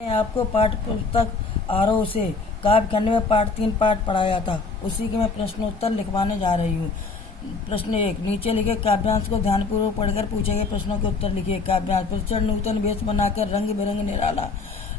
मैंने आपको पाठ्य पुस्तक आरोह से काव्य खंड में पाठ 3 पाठ पढ़ाया था। उसी के मैं प्रश्नोत्तर लिखवाने जा रही हूँ। प्रश्न 1, नीचे लिखे काव्यांश को ध्यानपूर्वक पढ़कर पूछे गए प्रश्नों के उत्तर लिखिए। काव्यांश, प्रचंड नूतन वेश बनाकर रंग बिरंग निराला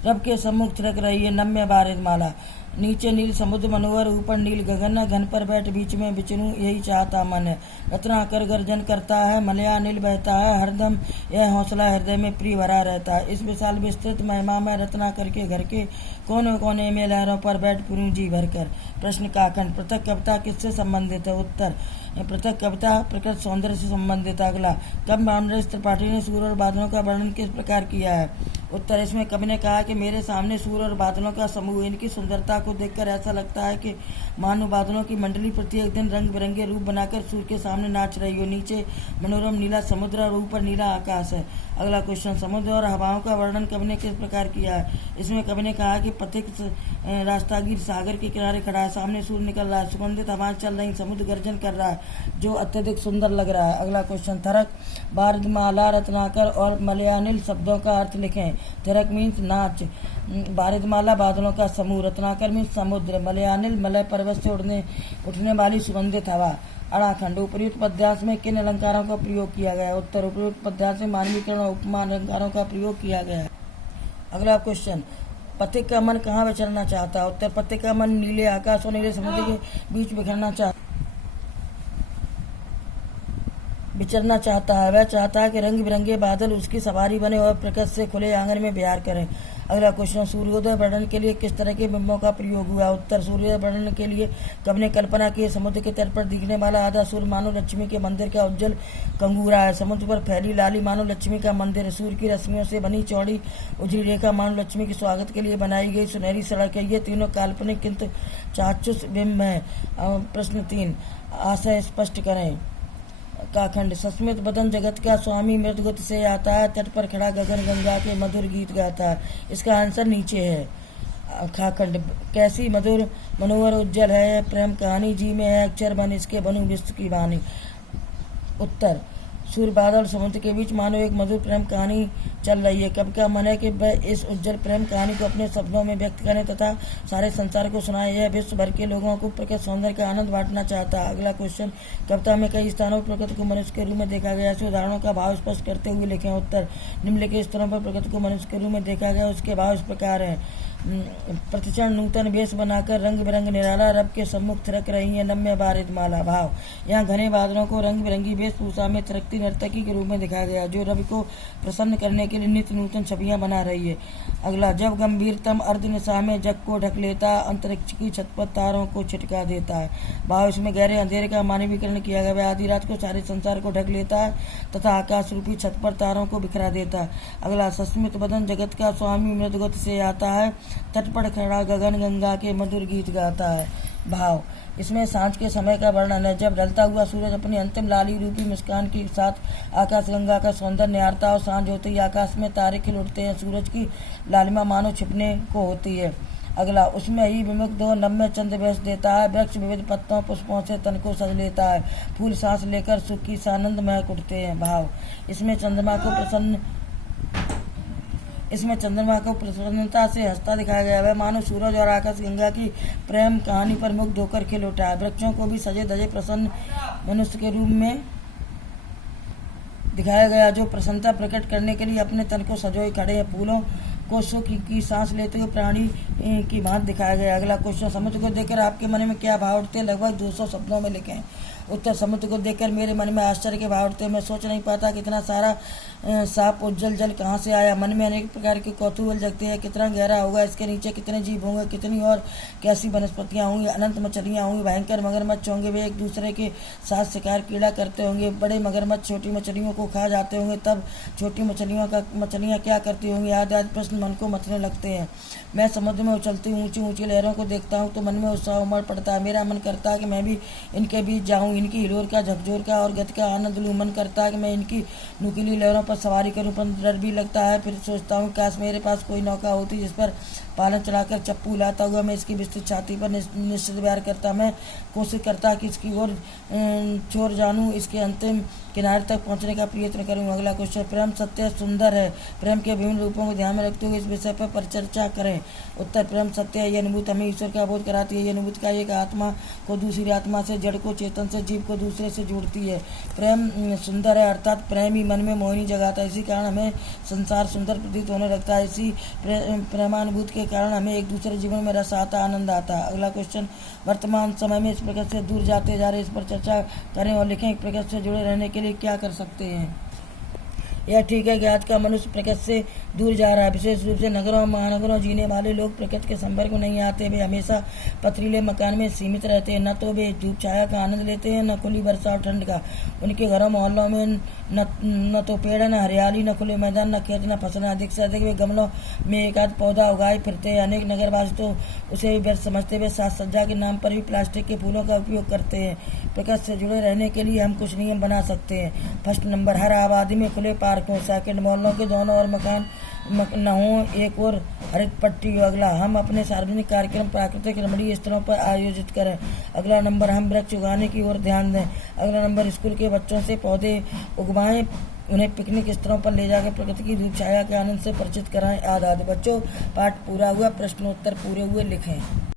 रब के सम्मुख थिरक रही है नम्य बारिशमाला। नीचे नील समुद्र मनोहर, ऊपर नील गगन, घन पर बैठ बीच में विचरूं यही चाहता मन है। रत्नाकर गर्जन करता है, मलया नील बहता है, हरदम यह हौसला हृदय में प्रिय भरा रहता है। इस विशाल विस्तृत महिमा में रत्नाकर के घर के कोने कोने में लहरों पर बैठ पुरूं जी भरकर। प्रश्न का खंड, पृथक कविता किससे संबंधित है? उत्तर, पृथक कविता प्रकृति सौंदर्य से संबंधित। अगला, कवि रामनरेश त्रिपाठी ने सूर्य और बादलों का वर्णन किस प्रकार किया है? उत्तर, इसमें कवि ने कहा कि मेरे सामने सूर्य और बादलों का समूह, इनकी सुंदरता को देखकर ऐसा लगता है कि मानो बादलों की मंडली प्रत्येक दिन रंग बिरंगे रूप बनाकर सूर्य के सामने नाच रही हो। नीचे मनोरम नीला समुद्र और ऊपर नीला आकाश है। अगला क्वेश्चन, समुद्र और हवाओं का वर्णन कवि ने किस प्रकार किया है? इसमें कवि ने कहा कि पथिक रास्तागीर सागर के किनारे खड़ा है, सामने सूर्य निकल रहा है, सुगंधित हवाएं चल रही, समुद्र गर्जन कर रहा है जो अत्यधिक सुंदर लग रहा है। अगला क्वेश्चन, थरक, बारिदमाला, रत्नाकर और मलयानिल शब्दों का अर्थ लिखें। थरक मीन्स नाच, बारिदमाला बादलों का समूह, रत्नाकर मीन्स समुद्र, मलयानिल मलय पर्वत से उठने वाली सुगंधित हवा। अड़ाखंड, उपयुक्त पद्यांश में किन अलंकारों का प्रयोग किया गया है? उत्तर, उपयुक्त पद्यांश में मानवीकरण और उपमा अलंकारों का प्रयोग किया गया है। अगला क्वेश्चन, पथिक का मन कहाँ विचरना चाहता है? उत्तर, पथिक का मन नीले आकाश और नीले समुद्र के बीच विचरना चाहता है। वह चाहता है कि रंग बिरंगे बादल उसकी सवारी बने और प्रकृति से खुले आंगन में विहार करें। अगला क्वेश्चन, सूर्योदय वर्णन के लिए किस तरह के बिंबों का प्रयोग हुआ? उत्तर, सूर्योदय वर्णन के लिए कवि ने कल्पना की समुद्र के तट पर दिखने वाला आधा सूर्य मानो लक्ष्मी के मंदिर का उज्जवल कंगूरा है। समुद्र पर फैली लाली मानो लक्ष्मी का मंदिर है। सूर्य की रश्मियों से बनी चौड़ी उजली रेखा मानो लक्ष्मी के स्वागत के लिए बनाई गई सुनहरी सड़क है। ये तीनों काल्पनिक किंतु चाक्षुष बिंब है। प्रश्न 3, आशय स्पष्ट करें। का खंड, सस्मित बदन जगत का स्वामी मृदगुत से आता है, तट पर खड़ा गगन गंगा के मधुर गीत गाता है। इसका आंसर नीचे है। खाखंड, कैसी मधुर मनोहर उज्जवल है प्रेम कहानी, जी में है अक्षर बन इसके बनू विश्व की वाणी। उत्तर, सूर्य बादल समुद्र के बीच मानो एक मधुर प्रेम कहानी चल रही है। कवि का मन है कि वह इस उज्जवल प्रेम कहानी को अपने शब्दों में व्यक्त करें तथा सारे संसार को सुनाए। यह विश्व भर के लोगों को प्रकृति सौंदर्य का आनंद बांटना चाहता है। अगला क्वेश्चन, कविता में कई स्थानों पर प्रकृति को मनुष्य के रूप में देखा गया, ऐसे उदाहरणों का भाव स्पष्ट करते हुए लिखें। उत्तर, निम्नलिखित स्थानों पर प्रकृति को मनुष्य के रूप में देखा गया, उसके भाव इस प्रकार है। प्रतिक्षण नूतन वेश बनाकर रंग बिरंग निराला रब के सम्मुख थिरक रही है नम्य बारिदमाला। भाव, यहाँ घने बादलों को रंग बिरंगी वेशभूषा में थिरकती नर्तकी के रूप में दिखाया गया जो रवि को प्रसन्न करने के लिए नित्य नूतन छवियां बना रही है। अगला, जब गंभीरतम अर्ध निशा में जग को ढक लेता, अंतरिक्ष की छत पर तारों को छिटका देता है। भाव, इसमें गहरे अंधेरे का मानवीकरण किया गया। वह आधी रात को सारे संसार को ढक लेता है तथा आकाश रूपी छत पर तारों को बिखरा देता है। अगला, सस्मित बदन जगत का स्वामी मृदगत से आता है, तट पर खड़ा गगन गंगा के मधुर गीत गाता है। भाव, इसमें सांझ के समय का वर्णन है, जब ढलता हुआ सूरज अपनी अंतिम लाली रूपी मुस्कान के साथ आकाश गंगा का सौंदर्य निहारता और सांझ होते ही आकाश में तारे खिल उठते हैं। सूरज की लालिमा मानो छिपने को होती है। अगला, उसमें ही विमुक्त हो नम्य चंद्र वेश देता है, वृक्ष विविध पत्तों पुष्पों से तन को सज लेता है, फूल सांस लेकर सुख की सानंद महक उठते हैं। भाव, इसमें चंद्रमा को प्रसन्नता से हंसता दिखाया गया। वह मानो सूरज और आकाश गंगा की प्रेम कहानी पर मुग्ध होकर खिल उठा है। वृक्षों को भी सजे धजे प्रसन्न मनुष्य के रूप में दिखाया गया जो प्रसन्नता प्रकट करने के लिए अपने तन को सजोए खड़े हैं। फूलों को सुख की सांस लेते हुए प्राणी की भांति दिखाया गया। अगला क्वेश्चन, समुद्र को देखकर आपके मन में क्या भाव उठते? लगभग 200 शब्दों में लिखें। उत्तर, समुद्र को देखकर मेरे मन में आश्चर्य के भाव उठते। मैं सोच नहीं पाता कि इतना सारा साफ उज्जवल जल कहाँ से आया। मन में अनेक प्रकार के कौतूहल जगते हैं। कितना गहरा होगा, इसके नीचे कितने जीव होंगे, कितनी और कैसी वनस्पतियाँ होंगी, अनंत मछलियाँ होंगी, भयंकर मगरमच्छ होंगे, वे एक दूसरे के साथ शिकार कीड़ा करते होंगे, बड़े मगरमच्छ छोटी मछलियों को खा जाते होंगे, तब छोटी मछलियाँ क्या करती होंगी, आदि आदि प्रश्न मन को मथने लगते हैं। मैं समुद्र में उछलती ऊंची ऊंची लहरों को देखता हूँ तो मन में उत्साह उमड़ पड़ता है। मेरा मन करता है कि मैं भी इनके बीच जाऊँ, इनकी हिलोर का, झकझोर का और गति का आनंद लूं। मन करता है कि मैं इनकी नुकीली लहरों पर सवारी करूं, पर डर भी लगता है। फिर सोचता हूँ काश मेरे पास कोई नौका होती जिस पर पालन चढ़ाकर चप्पू हिलाता हुआ मैं इसकी विस्तृत छाती पर निश्चित व्यार करता। मैं कोशिश करता कि इसकी ओर छोर जानूं, इसके अंतिम किनारे तक पहुंचने का प्रयत्न करूं। अगला क्वेश्चन, प्रेम सत्य सुंदर है, प्रेम के विभिन्न रूपों को ध्यान में रखते हुए इस विषय पर परिचर्चा करें। उत्तर, प्रेम सत्य है। यह अनुभूति हमें ईश्वर का बोध कराती है। यह अनुभूति का एक आत्मा को दूसरी आत्मा से, जड़ को चेतन से, जीव को दूसरे से जोड़ती है। प्रेम सुंदर है अर्थात प्रेम ही मन में मोहिनी जगाता है। इसी कारण हमें संसार सुंदर प्रतीत होने लगता है। इसी प्रेमानुभूति के कारण हमें एक दूसरे जीवन में रस आता, आनंद आता है। अगला क्वेश्चन, वर्तमान समय में इस प्रकृति से दूर जाते जा रहे, इस पर चर्चा करें और लिखें। प्रकृति से जुड़े रहने के लिए क्या कर सकते हैं? यह ठीक है कि आज का मनुष्य प्रकृति से दूर जा रहा है। विशेष रूप से नगरों और महानगरों जीने वाले लोग प्रकृति के संपर्क में नहीं आते। वे हमेशा पथरीले मकान में सीमित रहते हैं। न तो वे धूप छाया का आनंद लेते हैं, न खुली वर्षा और ठंड का। उनके घरों मोहल्लों में न तो पेड़, न हरियाली, न खुले मैदान, न खेत, न फसलें। अधिक से अधिक वे गमलों में एक आध पौधा उगाए फिरते हैं। अनेक नगरवासी तो उसे भी व्यर्थ समझते हुए साज सज्जा के नाम पर भी प्लास्टिक के फूलों का उपयोग करते हैं। प्रकृति से जुड़े रहने के लिए हम कुछ नियम बना सकते हैं। फर्स्ट नंबर, हर आबादी में खुले पार्क हों। सेकंड, मोहल्लों के दोनों ओर मकान न हो, एक और हरित पट्टी हो। अगला, हम अपने सार्वजनिक कार्यक्रम प्राकृतिक रमणीय स्थलों पर आयोजित करें। अगला नंबर, हम वृक्ष उगाने की ओर ध्यान दें। अगला नंबर, स्कूल के बच्चों से पौधे उगवाएं, उन्हें पिकनिक स्थलों पर ले जाकर प्रकृति की धूप छाया के आनंद से परिचित कराएं आदि आदि। बच्चों, पाठ पूरा हुआ। प्रश्नोत्तर पूरे हुए, लिखें।